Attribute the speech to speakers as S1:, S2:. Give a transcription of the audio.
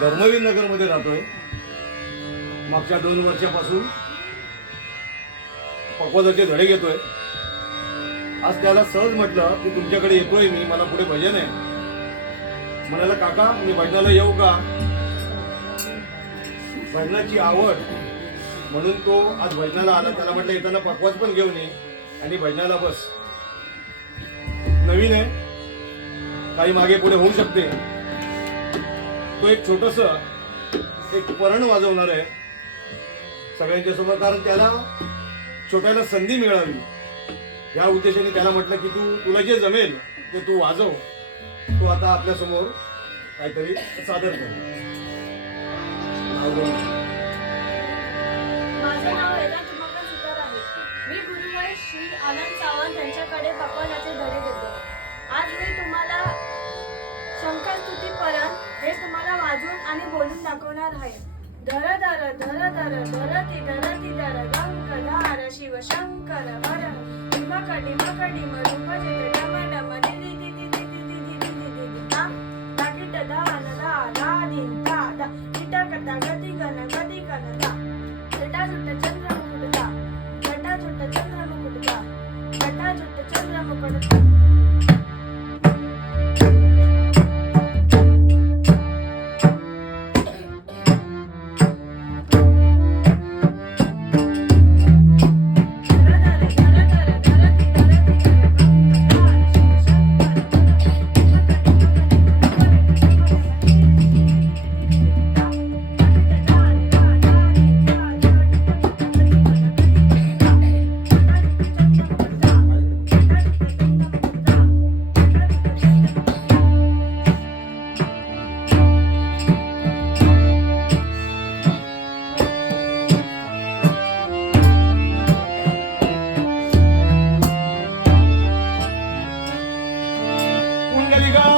S1: धर्मवीर नगरमध्ये राहतोय. मागच्या दोन वर्षापासून पकवाजाचे धडे घेतोय. आज त्याला सहज म्हटलं की तुमच्याकडे येतोय मी मला पुढे भजन आहे. म्हणाला काका मी भजनाला येऊ का? भजनाची आवड म्हणून तो आज भजनाला आला. त्याला म्हटलं येताना पकवाज पण घेऊन ये आणि भजनाला बस. नवीन आहे. काही मागे पुढे होऊ शकते. तो एक छोटस एक परण वाजवणार आहे. सगळ्यांच्या समोर कारण त्याला छोट्याला संधी मिळावी. या उद्देशाने त्याला म्हटलं की तू तुला जे जमेल ते तू वाजव. तो आता आपल्यासमोर काहीतरी सादर कर
S2: माझं नाव बोलून दाखवणार धर धर धर धर धरती धरती धर गंग धार शिव शंकर वर Ready,
S1: go!